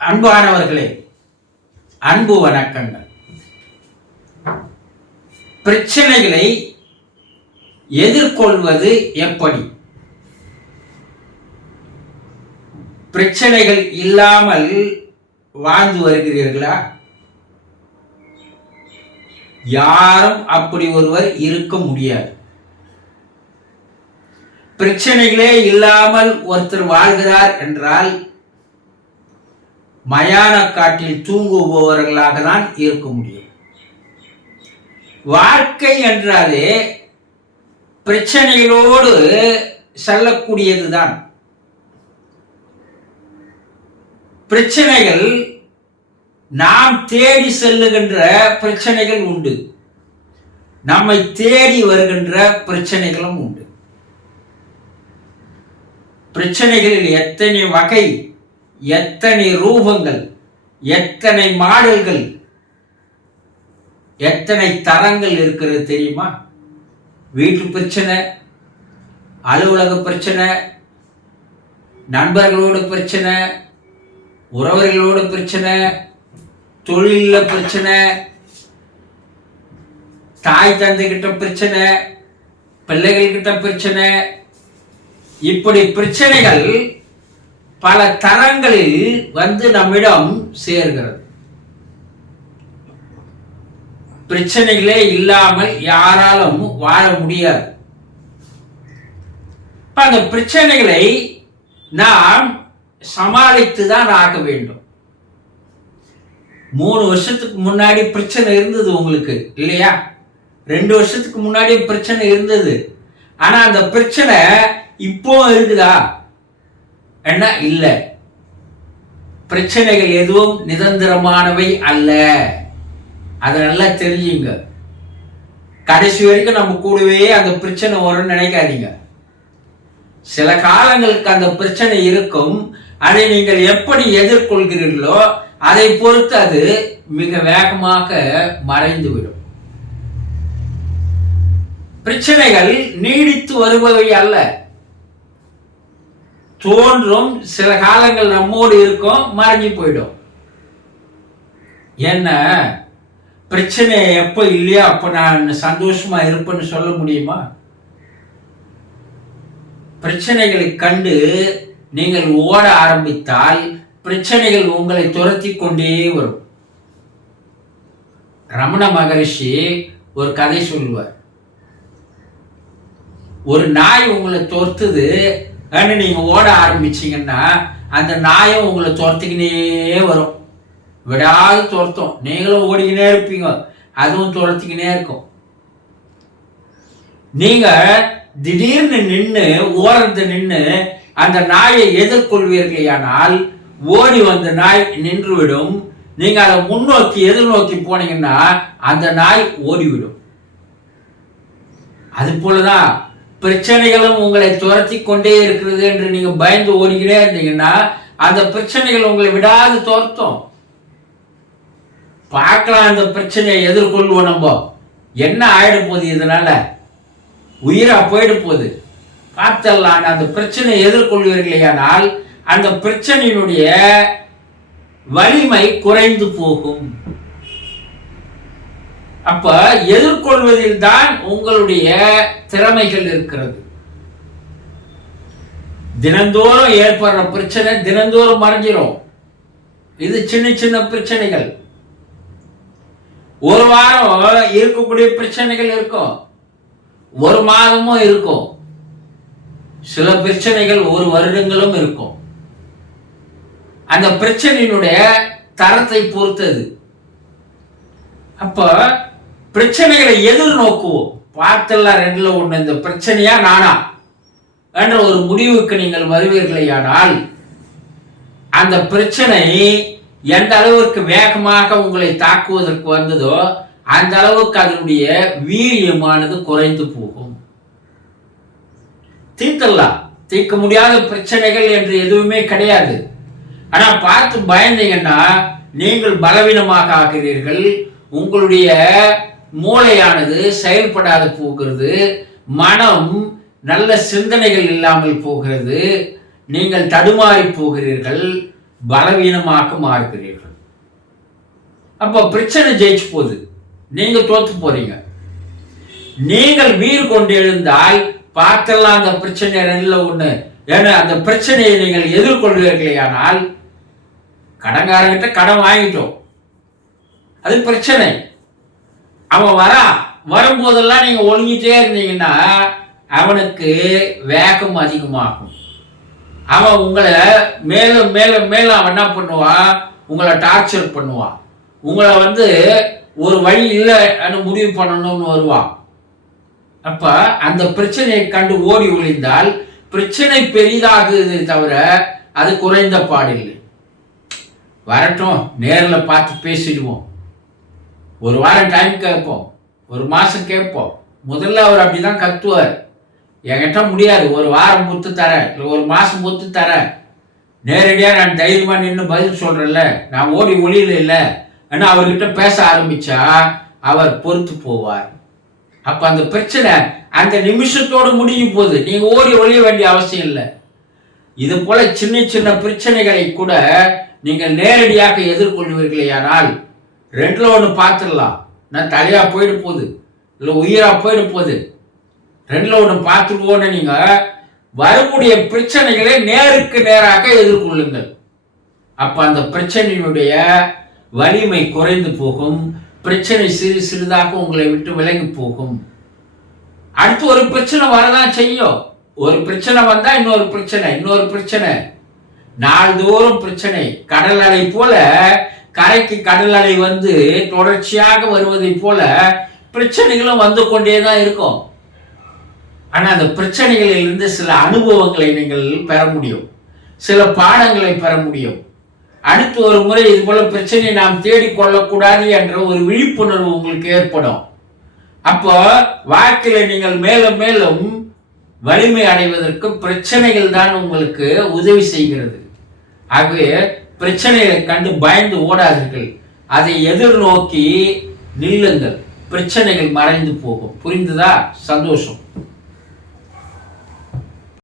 அன்பானவர்களே, அன்பு வணக்கங்கள். பிரச்சனைகளை எதிர்கொள்வது எப்படி? பிரச்சனைகள் இல்லாமல் வாழ்ந்து வருகிறீர்களா? யாரும் அப்படி ஒருவர் இருக்க முடியாது. பிரச்சனைகளே இல்லாமல் ஒருத்தர் வாழ்கிறார் என்றால் மயான காட்டில் தூங்குபவர்களாக தான் இருக்க முடியும். வாழ்க்கை என்றாலே பிரச்சனைகளோடு செல்லக்கூடியதுதான். பிரச்சனைகள் நாம் தேடி செல்லுகின்ற பிரச்சனைகள் உண்டு, நம்மை தேடி வருகின்ற பிரச்சனைகளும் உண்டு. பிரச்சனைகளில் எத்தனை வகை, எத்தனை ரூபங்கள், எத்தனை மாடல்கள், எத்தனை தரங்கள் இருக்கிறது தெரியுமா? வீட்டு பிரச்சனை, அலுவலக பிரச்சனை, நண்பர்களோட பிரச்சனை, உறவுகளோட பிரச்சனை, தொழில பிரச்சனை, தாய் தந்தை கிட்ட பிரச்சனை, பிள்ளைகள் கிட்ட பிரச்சனை. இப்படி பிரச்சனைகள் பல தரங்களில் வந்து நம்மிடம் சேர்கிறது. பிரச்சனைகளே இல்லாமல் யாராலும் வாழ முடியாது. அந்த பிரச்சனைகளை நாம் சமாளித்துதான் ஆக வேண்டும். 3 வருஷத்துக்கு முன்னாடி பிரச்சனை இருந்தது உங்களுக்கு இல்லையா? 2 வருஷத்துக்கு முன்னாடி பிரச்சனை இருந்தது. ஆனா அந்த பிரச்சனை இப்போ இருக்குதா? என்ன இல்ல. பிரச்சனைகள் எதுவும் நிரந்தரமானவை அல்ல. அதை நல்லா தெரிஞ்சுங்க. கடைசி வரைக்கும் நம்ம கூடவே அந்த பிரச்சனை வரும்னு நினைக்காதீங்க. சில காலங்களுக்கு அந்த பிரச்சனை இருக்கும். அதை நீங்கள் எப்படி எதிர்கொள்கிறீர்களோ அதை பொறுத்து அது மிக வேகமாக மறைந்துவிடும். பிரச்சனைகள் நீடித்து வருபவை அல்ல. தோன்றும், சில காலங்கள் நம்மோடு இருக்கும், மறைஞ்சு போயிடும். என்ன பிரச்சனை எப்ப இல்லையா அப்ப நான் சந்தோஷமா இருப்பேன்னு சொல்ல முடியுமா? பிரச்சனைகளை கண்டு நீங்கள் ஓட ஆரம்பித்தால் பிரச்சனைகள் உங்களை துரத்தி கொண்டே வரும். ரமண மகரிஷி ஒரு கதை சொல்லுவார். ஒரு நாய் உங்களை துரத்துது, நீங்க ஓட ஆரம்பிச்சீங்கன்னா அந்த நாயும் உங்களை துரத்திக்கினே வரும். விடாது துரத்தும். நீங்களும் ஓடிக்கினே இருப்பீங்க, அதுவும் துரத்திக்கினே இருக்கும். நீங்க திடீர்னு நின்று ஓரத்தை நின்று அந்த நாயை எதிர்கொள்வீர்களானால் ஓடி வந்த நாய் நின்றுவிடும். நீங்க அதை முன்னோக்கி எதிர்நோக்கி போனீங்கன்னா அந்த நாய் ஓடிவிடும். அது போலதான் பிரச்சனைகளும் உங்களை துரத்தி கொண்டே இருக்கிறது என்று நீங்க பயந்து ஓடிக்கிட்டே இருந்தீங்கன்னா அந்த பிரச்சனைகள் உங்களை விடாது துரத்தும். பார்க்கலாம், அந்த பிரச்சனையை எதிர்கொள்வோம். நம்ம என்ன ஆயிட போகுது, இதனால உயிரா போயிட போகுது, பார்த்தலாம். அந்த பிரச்சனையை எதிர்கொள்வீர்களானால் அந்த பிரச்சனையினுடைய வலிமை குறைந்து போகும். அப்ப எதிர்கொள்வதில் தான் உங்களுடைய திறமைகள் இருக்கிறது. தினந்தோறும் ஏற்படுற பிரச்சனை தினந்தோறும் மறைஞ்சிரும். இது சின்ன சின்ன பிரச்சனைகள். ஒரு வாரம் இருக்கக்கூடிய பிரச்சனைகள் இருக்கும், ஒரு மாதமும் இருக்கும், சில பிரச்சனைகள் ஒரு வருடங்களும் இருக்கும். அந்த பிரச்சனையினுடைய தரத்தை பொறுத்தது. அப்ப பிரச்சனைகளை எதிர்நோக்குவோம். பார்த்தெல்லாம் 2ல 1, இந்த பிரச்சனையா நானா என்ற ஒரு முடிவுக்கு நீங்கள் வருவீர்களானால் அந்த பிரச்சனை எந்த அளவுக்கு வேகமாக உங்களை தாக்குவதற்கு வந்ததோ அந்த அளவுக்கு அதனுடைய வீரியமானது குறைந்து போகும். தீர்த்தலாம். தீர்க்க முடியாத பிரச்சனைகள் என்று எதுவுமே கிடையாது. ஆனா பார்த்து பயந்தீங்கன்னா நீங்கள் பலவீனமாக ஆகிறீர்கள். உங்களுடைய மூளையானது செயல்படாது போகிறது. மனம் நல்ல சிந்தனைகள் இல்லாமல் போகிறது. நீங்கள் தடுமாறி போகிறீர்கள். பலவீனமாக மாறுகிறீர்கள். அப்ப பிரச்சனை ஜெயிச்சு போகுது, நீங்க தோத்து போறீங்க. நீங்கள் வீறு கொண்டு எழுந்தால் பார்த்தெல்லாம் அந்த பிரச்சனை ரெண்டுல ஒண்ணு. ஏன்னா அந்த பிரச்சனையை நீங்கள் எதிர்கொள்வீர்களேயானால், கடன்காரங்கிட்ட கடன் வாங்கிட்டோம், அது பிரச்சனை. அவன் வரும்போதெல்லாம் நீங்க ஒழுங்கிட்டே இருந்தீங்கன்னா அவனுக்கு வேகம் அதிகமாகும். அவன் உங்களை மேலும் மேலும் மேலும் அவன் என்ன பண்ணுவான், உங்களை டார்ச்சர் பண்ணுவான். உங்களை ஒரு வழி இல்லைன்னு முடிவு பண்ணணும்னு வருவான். அப்ப அந்த பிரச்சனையை கண்டு ஓடி ஒளிந்தால் பிரச்சனை பெரிதாகுது தவிர அது குறைந்த பாடில்லை. வரட்டும், நேரில் பார்த்து பேசிடுவோம், ஒரு வாரம் டைம் கேட்போம், ஒரு மாசம் கேட்போம். முதல்ல அவர் அப்படிதான் கத்துவார், என்கிட்ட முடியாது, ஒரு வாரம் முத்து தரேன், இல்லை ஒரு மாசம் முத்து தரேன், நேரடியா நான் தைரியமா நின்று பதில் சொல்றேன்ல, நான் ஓடி ஒளியில இல்லை ஆனா அவர்கிட்ட பேச ஆரம்பிச்சா அவர் பொறுத்து போவார். அப்ப அந்த பிரச்சனை அந்த நிமிஷத்தோடு முடிஞ்சு போகுது, நீங்க ஓடி ஒளிய வேண்டிய அவசியம் இல்லை. இது போல சின்ன சின்ன பிரச்சனைகளை கூட நீங்கள் நேரடியாக எதிர்கொள்வீர்களேயானால் ரெண்டுல ஒண்ணு பார்த்துடலாம். நான் தலையா போயிட போகுது இல்லை உயிரா போயிட போகுது, ரெண்டுல ஒண்ணு பார்த்துடுவோன்னு நீங்க வரக்கூடிய பிரச்சனைகளை நேருக்கு நேராக எதிர்கொள்ளுங்கள். அப்ப அந்த பிரச்சனையினுடைய வலிமை குறைந்து போகும், பிரச்சனை சிறு சிறிதாக உங்களை விட்டு விலகி போகும். அடுத்து ஒரு பிரச்சனை வரதான் செய்யும், ஒரு பிரச்சனை வந்தா இன்னொரு பிரச்சனை, நாள்தோறும் பிரச்சனை. கடல் அலை போல கரைக்கு கடல் அலை தொடர்ச்சியாக வருவதை போல பிரச்சனைகளும் வந்து கொண்டேதான் இருக்கும். ஆனா அந்த பிரச்சனைகளில் இருந்து சில அனுபவங்களை நீங்கள் பெற முடியும், சில பாடங்களை பெற முடியும். அடுத்து ஒரு முறை இது போல பிரச்சனையை நாம் தேடிக்கொள்ளக்கூடாது என்ற ஒரு விழிப்புணர்வு உங்களுக்கு ஏற்படும். அப்போ வாழ்க்கையில நீங்கள் மேலும் மேலும் வலிமை அடைவதற்கு பிரச்சனைகள் தான் உங்களுக்கு உதவி செய்கிறது. ஆகவே பிரச்சனைகளை கண்டு பயந்து ஓடாதீர்கள், அதை எதிர்நோக்கி நில்லுங்கள், பிரச்சனைகள் மறைந்து போகும். புரிந்துதா? சந்தோஷம்.